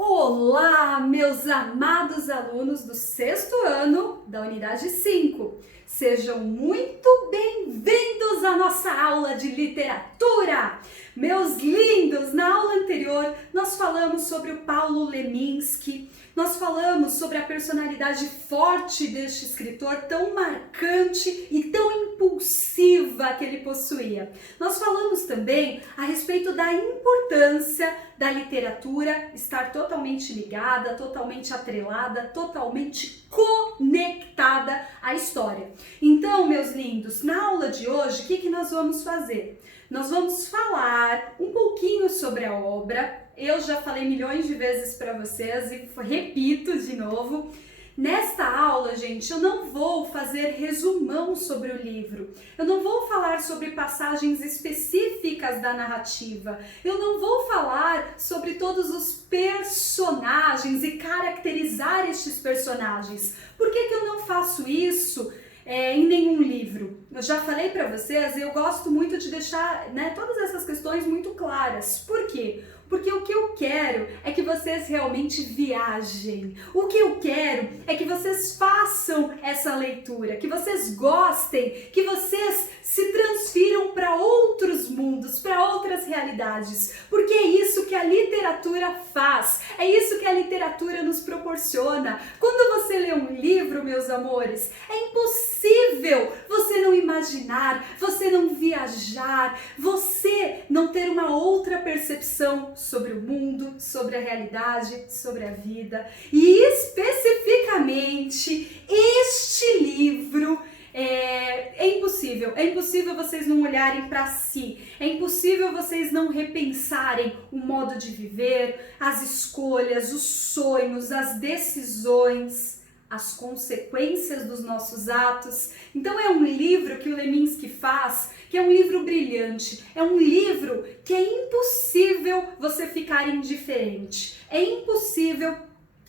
Olá, meus amados alunos do sexto ano da unidade 5. Sejam muito bem-vindos à nossa aula de literatura. Meus lindos, na aula anterior nós falamos sobre o Paulo Leminski, nós falamos sobre a personalidade forte deste escritor, tão marcante e tão impulsiva que ele possuía. Nós falamos também a respeito da importância da literatura estar totalmente ligada, totalmente atrelada, totalmente conectada à história. Então, meus lindos, na aula de hoje, o que nós vamos fazer? Nós vamos falar um pouquinho sobre a obra. Eu já falei milhões de vezes para vocês e repito de novo. Nesta aula, gente, eu não vou fazer resumão sobre o livro. Eu não vou falar sobre passagens específicas da narrativa. Eu não vou falar sobre todos os personagens e caracterizar estes personagens. Por que eu não faço isso em nenhum livro? Eu já falei para vocês, eu gosto muito de deixar, todas essas questões muito claras. Por quê? Porque o que eu quero é que vocês realmente viajem. O que eu quero é que vocês façam essa leitura, que vocês gostem, que vocês se transfiram para outros mundos, para outras realidades. Porque é isso que a literatura faz, é isso que a literatura nos proporciona. Quando você lê um livro, meus amores, é impossível você não imaginar, você não viajar, você não ter uma outra percepção sobre o mundo, sobre a realidade, sobre a vida. E especificamente este livro é impossível vocês não olharem para si, é impossível vocês não repensarem o modo de viver, as escolhas, os sonhos, as decisões, as consequências dos nossos atos. Então é um livro que o Leminski faz, que é um livro brilhante, é um livro que é impossível você ficar indiferente, é impossível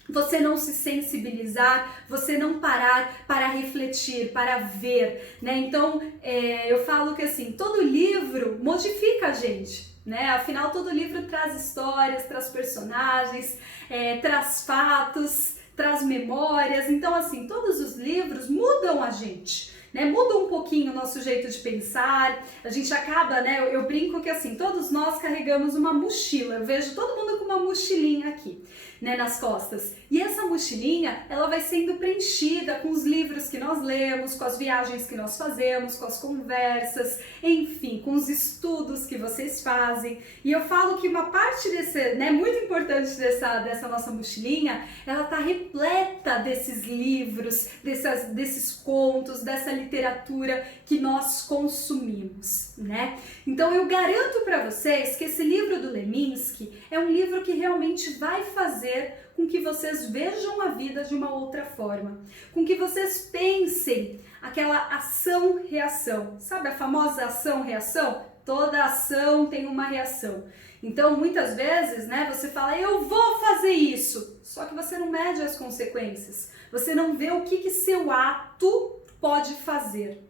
você não se sensibilizar, você não parar para refletir, para ver, Então, eu falo que assim, todo livro modifica a gente, Afinal, todo livro traz histórias, traz personagens, traz fatos, traz memórias. Então, assim, todos os livros mudam a gente, Muda um pouquinho o nosso jeito de pensar, a gente acaba, eu brinco que assim, todos nós carregamos uma mochila, eu vejo todo mundo com uma mochilinha aqui, nas costas, e essa mochilinha, ela vai sendo preenchida com os livros que nós lemos, com as viagens que nós fazemos, com as conversas, enfim, com os estudos que vocês fazem, e eu falo que uma parte desse, muito importante dessa nossa mochilinha, ela tá repleta desses livros, desses contos, dessa literatura que nós consumimos, Então eu garanto para vocês que esse livro do Leminski é um livro que realmente vai fazer com que vocês vejam a vida de uma outra forma, com que vocês pensem aquela ação-reação, sabe a famosa ação-reação? Toda ação tem uma reação. Então, muitas vezes, você fala, eu vou fazer isso, só que você não mede as consequências, você não vê o que seu ato pode fazer,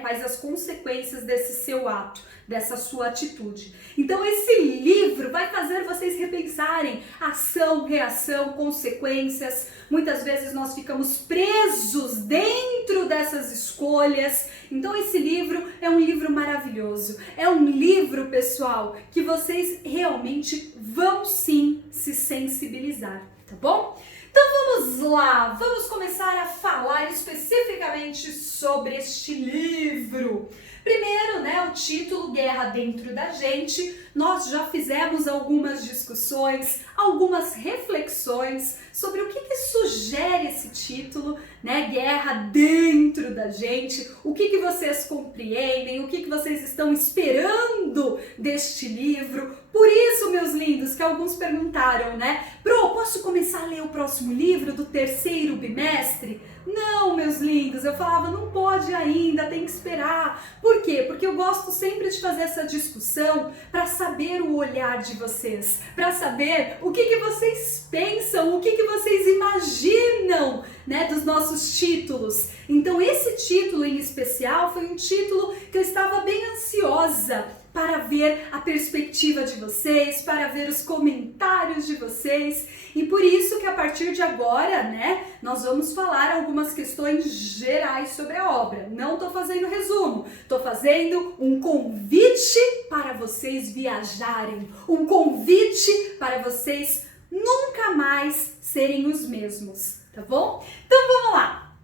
Quais as consequências desse seu ato, dessa sua atitude. Então esse livro vai fazer vocês repensarem ação, reação, consequências. Muitas vezes nós ficamos presos dentro dessas escolhas. Então esse livro é um livro maravilhoso. É um livro, pessoal, que vocês realmente vão sim se sensibilizar, tá bom? Então vamos lá, vamos começar a falar especificamente sobre este livro. Primeiro, o título Guerra Dentro da Gente. Nós já fizemos algumas discussões, algumas reflexões sobre o que sugere esse título, Guerra Dentro da Gente. O que vocês compreendem, o que vocês estão esperando deste livro. Por isso, meus lindos, que alguns perguntaram, Pro, posso começar a ler o próximo livro do terceiro bimestre? Não, meus lindos, eu falava, não pode ainda, tem que esperar. Por quê? Porque eu gosto sempre de fazer essa discussão para saber o olhar de vocês, para saber o que vocês pensam, o que vocês imaginam, dos nossos títulos. Então esse título em especial foi um título que eu estava bem ansiosa para ver a perspectiva de vocês, para ver os comentários de vocês. E por isso que a partir de agora, né, nós vamos falar algumas questões gerais sobre a obra. Não estou fazendo resumo, estou fazendo um convite para vocês viajarem, um convite para vocês nunca mais serem os mesmos, tá bom? Então vamos lá!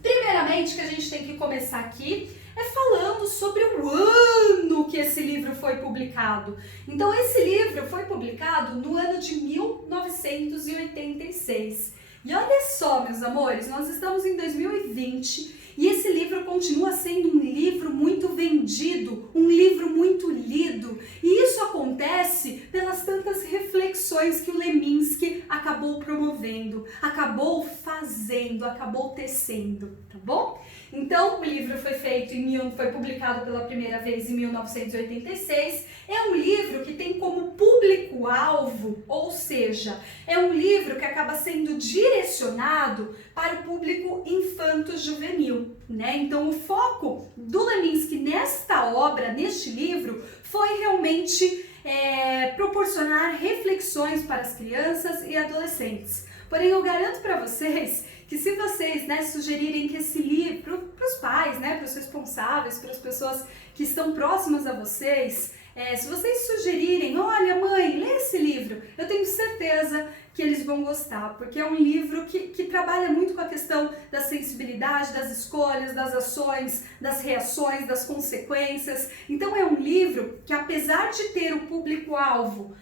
Primeiramente, o que a gente tem que começar aqui é falando sobre o ano que esse livro foi publicado. Então esse livro foi publicado no ano de 1986. E olha só, meus amores, nós estamos em 2020 e esse livro continua sendo um livro muito vendido, um livro muito lido. E isso acontece pelas tantas reflexões que o Leminski acabou promovendo, acabou fazendo, acabou tecendo, tá bom? Então, o livro foi publicado pela primeira vez em 1986. É um livro que tem como público-alvo, ou seja, é um livro que acaba sendo direcionado para o público infanto-juvenil, né? Então, o foco do Leminski nesta obra, neste livro, foi realmente proporcionar reflexões para as crianças e adolescentes. Porém, eu garanto para vocês que se vocês, né, sugerirem que esse livro, para os pais, né, para os responsáveis, para as pessoas que estão próximas a vocês, se vocês sugerirem, olha mãe, lê esse livro, eu tenho certeza que eles vão gostar, porque é um livro que trabalha muito com a questão da sensibilidade, das escolhas, das ações, das reações, das consequências. Então é um livro que, apesar de ter o público-alvo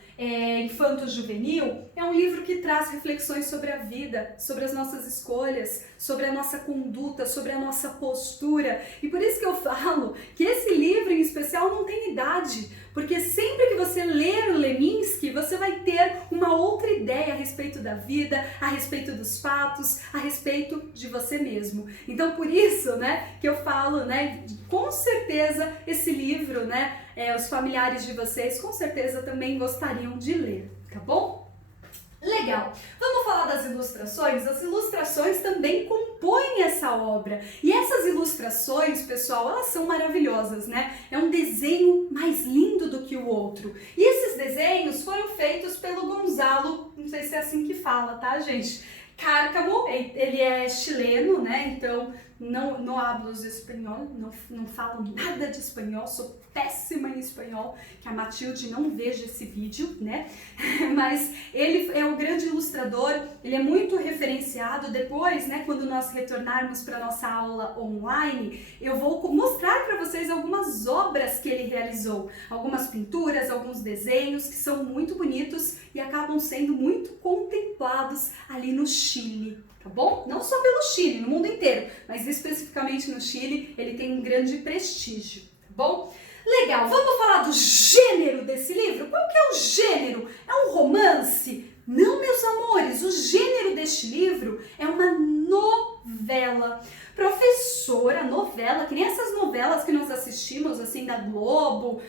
infanto-juvenil, é um livro que traz reflexões sobre a vida, sobre as nossas escolhas, sobre a nossa conduta, sobre a nossa postura. E por isso que eu falo que esse livro em especial não tem idade, porque sempre que você ler o Leminski, você vai ter uma outra ideia a respeito da vida, a respeito dos fatos, a respeito de você mesmo. Então por isso, né, que eu falo, né, com certeza esse livro, né, os familiares de vocês com certeza também gostariam de ler, tá bom? Legal! Vamos falar das ilustrações? As ilustrações também compõem essa obra. E essas ilustrações, pessoal, elas são maravilhosas, né? É um desenho mais lindo do que o outro. E esses desenhos foram feitos pelo Gonzalo, não sei se é assim que fala, tá, gente? Cárcamo, ele é chileno, né? Então não hablo espanhol, não falo nada de espanhol, sou péssima em espanhol, que a Matilde não veja esse vídeo, né? Mas ele é um grande ilustrador, ele é muito referenciado. Depois, né, quando nós retornarmos para nossa aula online, eu vou mostrar para vocês algumas obras que ele realizou, algumas pinturas, alguns desenhos que são muito bonitos e acabam sendo muito contemplados ali no Chile, tá bom? Não só pelo Chile, no mundo inteiro, mas especificamente no Chile ele tem um grande prestígio, tá bom? Legal, vamos falar do gênero desse livro? Qual que é o gênero? É um romance? Não, meus amores, o gênero deste livro é uma novela. Professora, novela, que nem essas novelas que nós assistimos, assim, da Globo,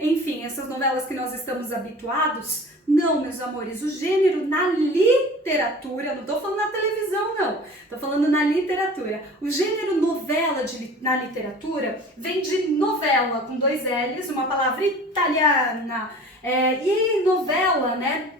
enfim, essas novelas que nós estamos habituados. Não, meus amores, o gênero na literatura, não estou falando na televisão não, estou falando na literatura. O gênero novela na literatura vem de novela, com 2 L's, uma palavra italiana. E novela, né,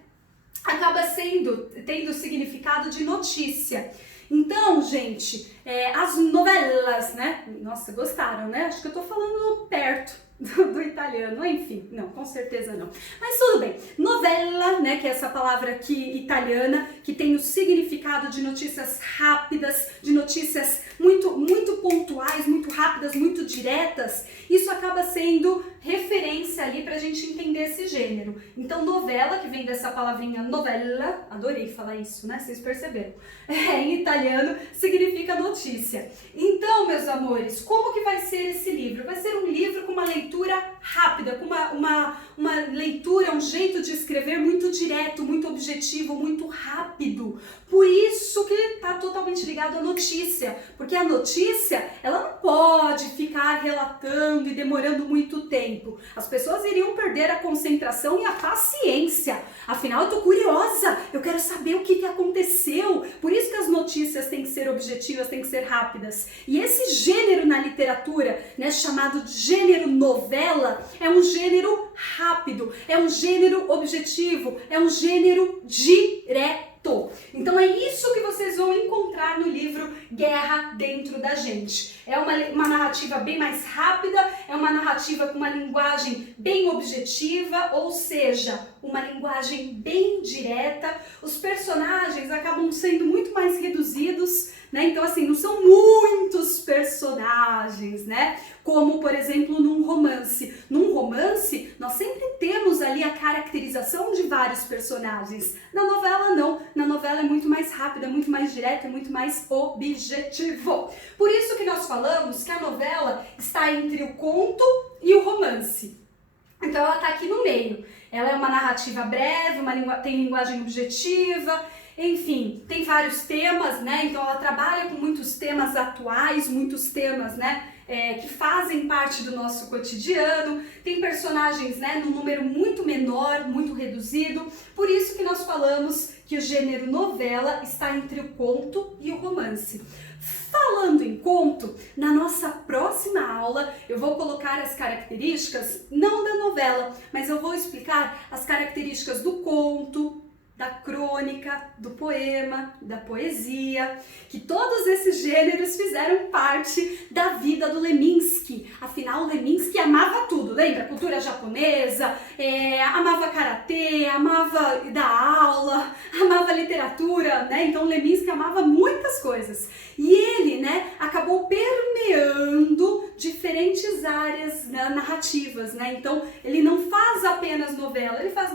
acaba tendo o significado de notícia. Então, gente, as novelas, né, nossa, gostaram, né? Acho que eu estou falando perto do italiano, enfim, não, com certeza não. Mas tudo bem, novela, né, que é essa palavra aqui italiana, que tem o significado de notícias rápidas, de notícias muito pontuais, muito rápidas, muito diretas. Isso acaba sendo referência ali pra gente entender esse gênero. Então, novela, que vem dessa palavrinha novella, adorei falar isso, né, vocês perceberam, em italiano significa notícia. Então, meus amores, como que vai ser esse livro? Vai ser um livro com uma leitura rápida, com uma leitura, um jeito de escrever muito direto, muito objetivo, muito rápido. Por isso que está totalmente ligado à notícia, porque a notícia, ela não pode ficar relatando e demorando muito tempo. As pessoas iriam perder a concentração e a paciência. Afinal, eu tô curiosa, eu quero saber o que aconteceu. Por isso que as notícias têm que ser objetivas, têm que ser rápidas. E esse gênero na literatura, né, chamado de gênero novela, é um gênero rápido, é um gênero objetivo, é um gênero direto. Então é isso que vocês vão encontrar no livro Guerra Dentro da Gente. É uma narrativa bem mais rápida, é uma narrativa com uma linguagem bem objetiva, ou seja, uma linguagem bem direta. Os personagens acabam sendo muito mais reduzidos, né? Então assim, não são muitos personagens, né? Como, por exemplo, num romance. Num romance, nós sempre temos ali a caracterização de vários personagens. Na novela, não. Na novela é muito mais rápida, muito mais direta, muito mais objetivo. Por isso que nós falamos que a novela está entre o conto e o romance. Então ela está aqui no meio. Ela é uma narrativa breve, tem linguagem objetiva, enfim, tem vários temas, né? Então ela trabalha com muitos temas atuais, muitos temas, né? Que fazem parte do nosso cotidiano, tem personagens, né, num número muito menor, muito reduzido, por isso que nós falamos que o gênero novela está entre o conto e o romance. Falando em conto, na nossa próxima aula eu vou colocar as características, não da novela, mas eu vou explicar as características do conto, da crônica, do poema, da poesia, que todos esses gêneros fizeram parte da vida do Leminski. Afinal, Leminski amava tudo, lembra? Cultura japonesa, amava karatê, amava dar aula, amava literatura, né? Então, Leminski amava muitas coisas. E ele, né, acabou permeando diferentes áreas, né, narrativas, né? Então, ele não faz apenas novela, ele faz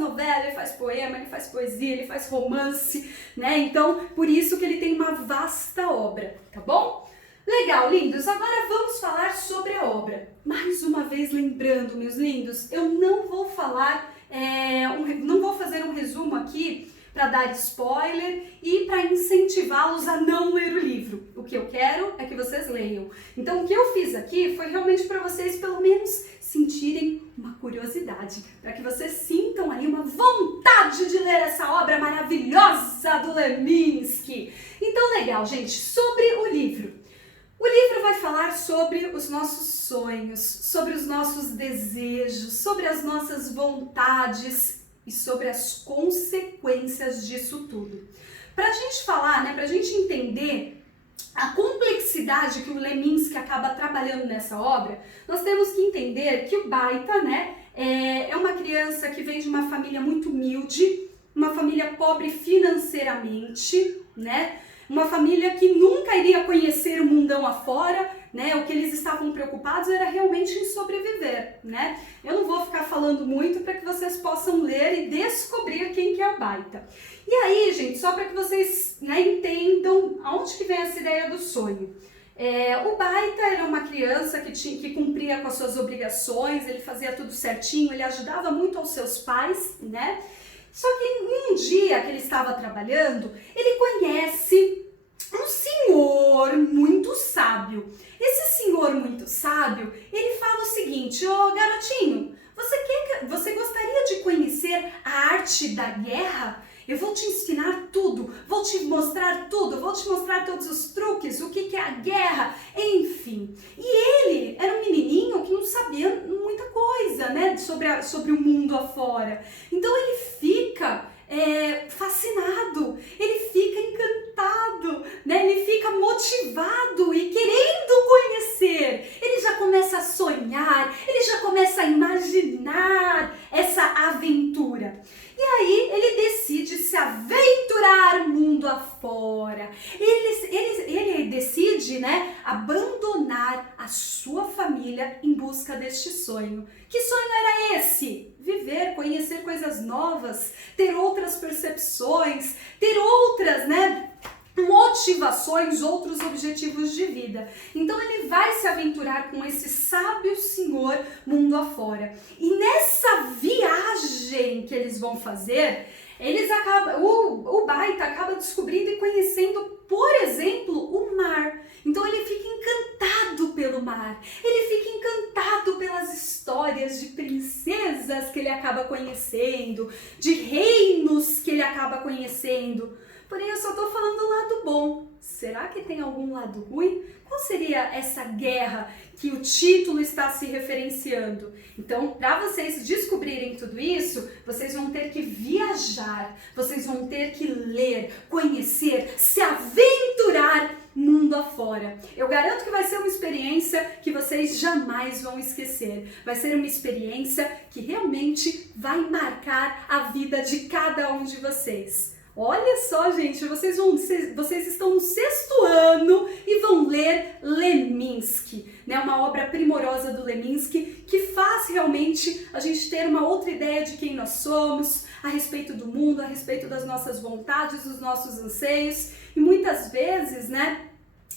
poema, ele faz poesia, ele faz romance, né? Então, por isso que ele tem uma vasta obra, tá bom? Legal, lindos! Agora vamos falar sobre a obra. Mais uma vez lembrando, meus lindos, eu não vou falar, não vou fazer um resumo aqui para dar spoiler e para incentivá-los a não ler o livro. O que eu quero é que vocês leiam. Então, o que eu fiz aqui foi realmente para vocês, pelo menos, sentirem uma curiosidade, para que vocês sintam aí uma vontade de ler essa obra maravilhosa do Leminski. Então, legal, gente, sobre o livro. O livro vai falar sobre os nossos sonhos, sobre os nossos desejos, sobre as nossas vontades e sobre as consequências disso tudo. Para a gente falar, né, para a gente entender a complexidade que o Leminski acaba trabalhando nessa obra, nós temos que entender que o Baita, né, é uma criança que vem de uma família muito humilde, uma família pobre financeiramente, né, uma família que nunca iria conhecer o mundão afora, né? O que eles estavam preocupados era realmente em sobreviver, né? Eu não vou ficar falando muito para que vocês possam ler e descobrir quem que é o Baita. E aí, gente, só para que vocês, né, entendam aonde que vem essa ideia do sonho. O Baita era uma criança que cumpria com as suas obrigações, ele fazia tudo certinho, ele ajudava muito aos seus pais, né? Só que um dia que ele estava trabalhando, ele conhece um senhor muito sábio. Esse senhor muito sábio, ele fala o seguinte: ô garotinho, você gostaria de conhecer a arte da guerra? Eu vou te ensinar tudo, vou te mostrar tudo, vou te mostrar todos os truques, o que é a guerra, enfim. E ele era um menininho que não sabia muita coisa, né, sobre o mundo afora. Então ele fica fascinado, ele fica encantado, né? Ele fica motivado e querendo conhecer. Ele já começa a sonhar, ele já começa a imaginar essa aventura. E aí ele decide se aventurar mundo afora. Ele decide, né, abandonar a sua família em busca deste sonho. Que sonho era esse? Viver, conhecer coisas novas, ter outras percepções, ter outras, né, motivações, outros objetivos de vida. Então ele vai se aventurar com esse sábio senhor mundo afora. E nessa viagem que eles vão fazer, o Baita acaba descobrindo e conhecendo, por exemplo, o mar. Então ele fica encantado pelo mar, ele fica encantado pelas histórias de princesas que ele acaba conhecendo, de reinos conhecendo. Porém, eu só estou falando do lado bom. Será que tem algum lado ruim? Qual seria essa guerra que o título está se referenciando? Então, para vocês descobrirem tudo isso, vocês vão ter que viajar, vocês vão ter que ler, conhecer, se aventurar mundo afora. Eu garanto que vai ser uma experiência que vocês jamais vão esquecer. Vai ser uma experiência que realmente vai marcar a vida de cada um de vocês. Olha só, gente, vocês estão no 6º ano e vão ler Leminski, né? Uma obra primorosa do Leminski que faz realmente a gente ter uma outra ideia de quem nós somos, a respeito do mundo, a respeito das nossas vontades, dos nossos anseios e muitas vezes, né,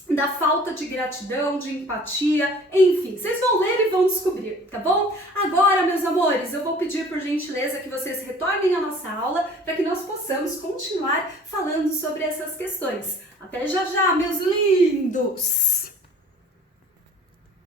da falta de gratidão, de empatia, enfim, vocês vão ler e vão descobrir, tá bom? Agora, meus amores, eu vou pedir por gentileza que vocês retornem à nossa aula para que nós possamos continuar falando sobre essas questões. Até já já, meus lindos!